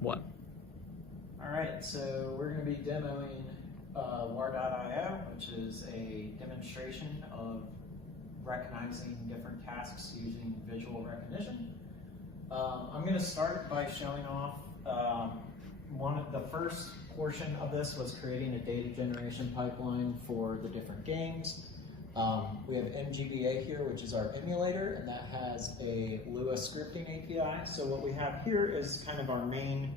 What? All right, so we're going to be demoing war.io, which is a demonstration of recognizing different tasks using visual recognition. I'm going to start by showing off the first portion of this was creating a data generation pipeline for the different games. We have MGBA here, which is our emulator, and that has a Lua scripting API. So what we have here is kind of our main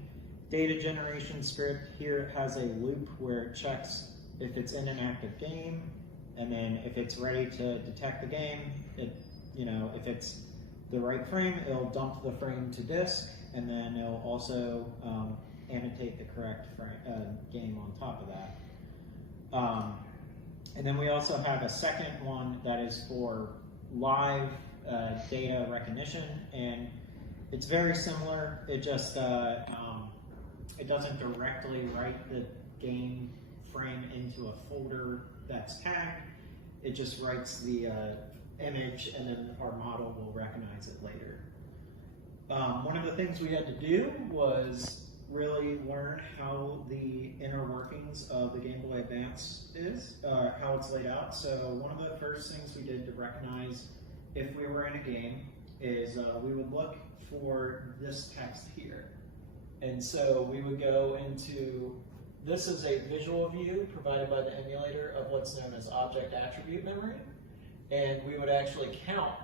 data generation script. Here it has a loop where it checks if it's in an active game, and then if it's ready to detect the game, if it's the right frame, it'll dump the frame to disk, and then it'll also annotate the correct game on top of that. And then we also have a second one that is for live data recognition, and it's very similar. It just it doesn't directly write the game frame into a folder that's tagged. It just writes the image, and then our model will recognize it later. One of the things we had to do was really learn how the inner workings of the Game Boy Advance is, how it's laid out. So one of the first things we did to recognize if we were in a game is we would look for this text here. And so we would go into, this is a visual view provided by the emulator of what's known as object attribute memory. And we would actually count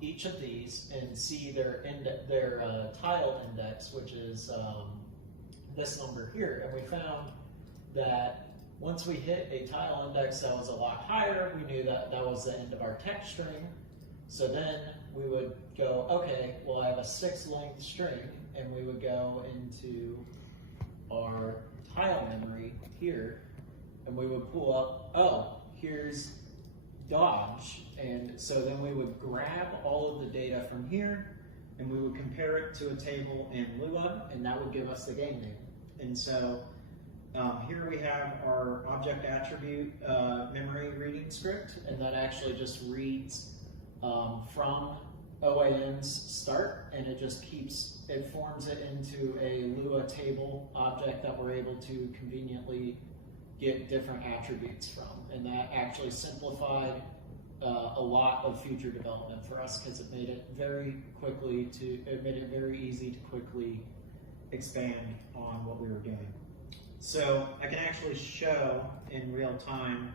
each of these and see their tile index, which is this number here. And we found that once we hit a tile index that was a lot higher, we knew that that was the end of our text string. So then we would go, okay, well, I have a 6-length string, and we would go into our tile memory here, and we would pull up, oh, here's Dodge. And so then we would grab all of the data from here, and we would compare it to a table in Lua, and that would give us the game name. And so here we have our object attribute memory reading script, and that actually just reads from OAM's start, and it just it forms it into a Lua table object that we're able to conveniently get different attributes from. And that actually simplified a lot of future development for us, because it made it very easy to quickly expand on what we were doing. So I can actually show in real time,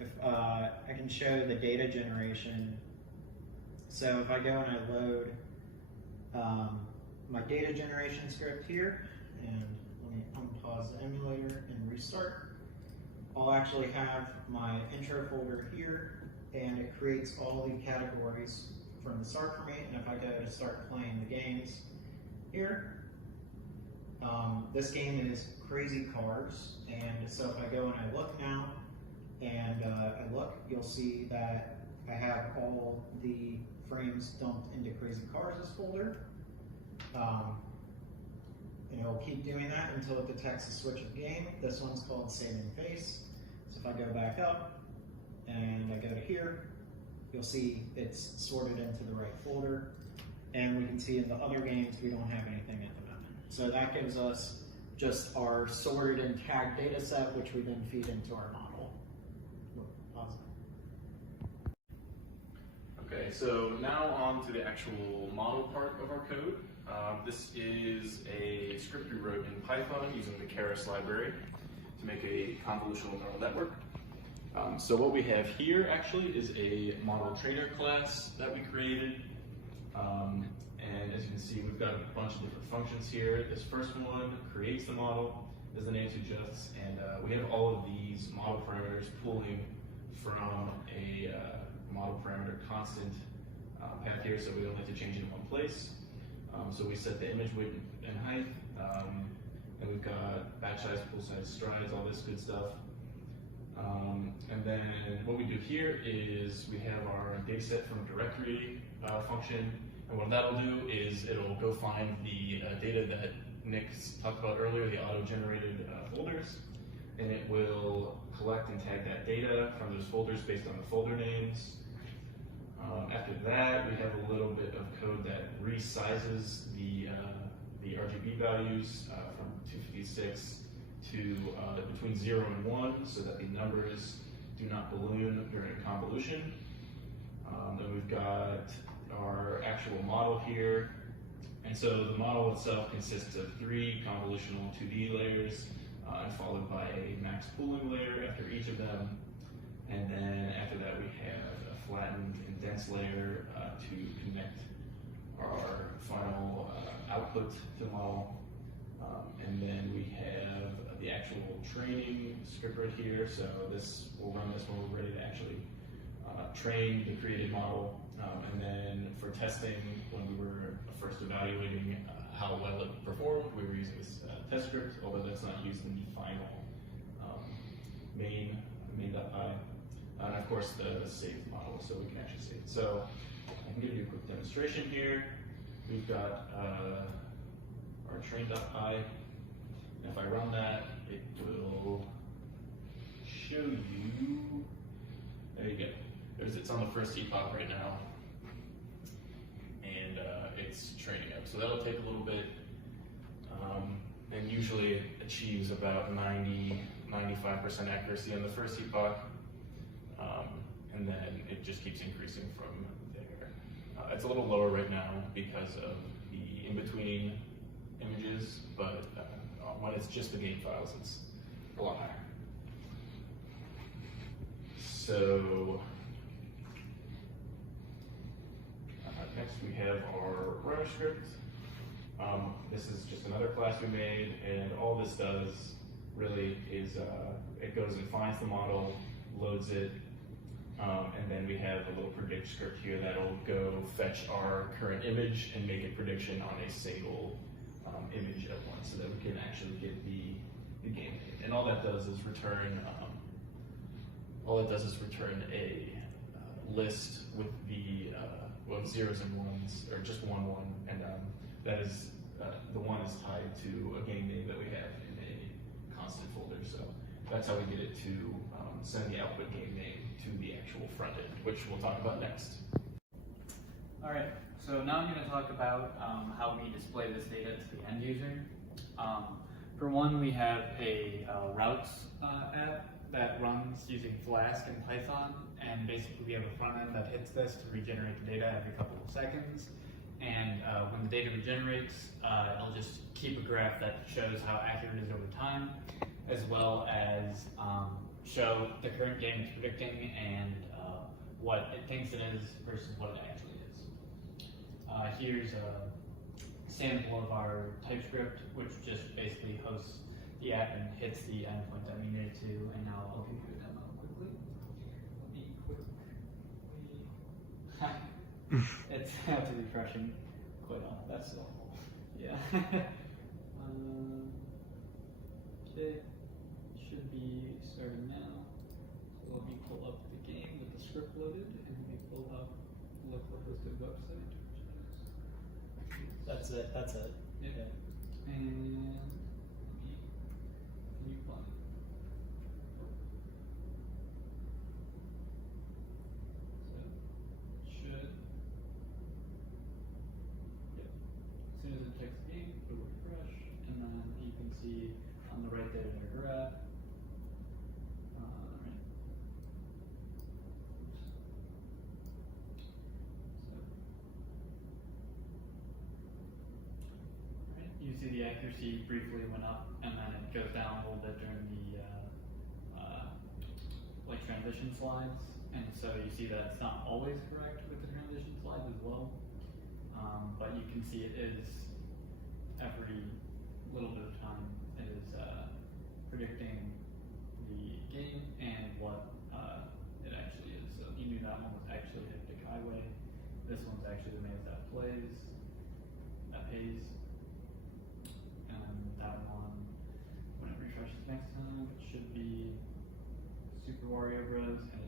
if I can show the data generation. So if I go and I load my data generation script here, and let me unpause the emulator and restart, I'll actually have my intro folder here, and it creates all the categories from the start for me. And if I go to start playing the games here, this game is Crazy Cars, and so if I go and I look now, and I look, you'll see that I have all the frames dumped into Crazy Cars' folder. And it'll keep doing that until it detects a switch of game. This one's called Save and Face. So if I go back up and I go to here, you'll see it's sorted into the right folder. And we can see in the other games we don't have anything at the moment. So that gives us just our sorted and tagged data set, which we then feed into our model. Okay, so now on to the actual model part of our code. This is a script we wrote in Python using the Keras library to make a convolutional neural network. So what we have here actually is a model trainer class that we created. And as you can see, we've got a bunch of different functions here. This first one creates the model, as the name suggests, and we have all of these model parameters pulling from a model parameter constant path here, so we don't have to change it in one place. So we set the image width and height, and we've got batch size, pool size, strides, all this good stuff. And then what we do here is we have our dataset from directory function, and what that'll do is it'll go find the data that Nick talked about earlier, the auto-generated folders, and it will collect and tag that data from those folders based on the folder names. After that, we have a little bit of code that resizes the the RGB values from 256 to between 0 and 1, so that the numbers do not balloon during a convolution. Then we've got our actual model here. And so the model itself consists of 3 convolutional 2D layers, and followed by a max pooling layer after each of them. And then after that we have a flattened and dense layer to connect our final output to the model. And then we have the actual training script right here. So we'll run this when we're ready to actually train the created model. And then for testing, when we were first evaluating how well it performed, we were using this test script, although that's not used in the final main.py. And of course the saved model, so we can actually save it. So I can give you a quick demonstration here. We've got our train.py. And if I run that, it will show you, there you go. It's on the first epoch right now. And it's training up. So that'll take a little bit. And usually it achieves about 95% accuracy on the first epoch. And then it just keeps increasing from there. It's a little lower right now because of the in-between images, but when it's just the game files, it's a lot higher. So next we have our runner script. This is just another class we made, and all this does really is it goes and finds the model, loads it, and then we have a little predict script here that'll go fetch our current image and make a prediction on a single image at once, so that we can actually get the game name. And all that does is return a list with the zeros and ones, or just 1, 1, and that is the 1 is tied to a game name that we have in a constant folder. So that's how we get it to send the output game name to the actual front end, which we'll talk about next. All right, so now I'm going to talk about how we display this data to the end user. For one, we have a routes app that runs using Flask and Python, and basically we have a front end that hits this to regenerate the data every couple of seconds. And when the data regenerates, it'll just keep a graph that shows how accurate it is over time, as well as show the current game it's predicting and what it thinks it is versus what it actually is. Here's a sample of our TypeScript, which just basically hosts the app and hits the endpoint that we need it to. And now I'll give you a demo quickly. It's actually refreshing quite often. That's awful. Yeah. Okay. Should be starting now. So let me pull up the game with the script loaded, and let me pull up local hosted website. That's it. That's it. Yeah. And new fun. So should, yep. As soon as it checks the game, it'll refresh, and then you can see on the right there in your graph. You see the accuracy briefly went up, and then it goes down a little bit during the like transition slides, and so you see that it's not always correct with the transition slides as well, but you can see it is every little bit of time it is predicting the game and what it actually is. So you knew that one was actually hectic highway. This one's actually the maze that pays. That one, when it refreshes next time, it should be Super Wario Bros. And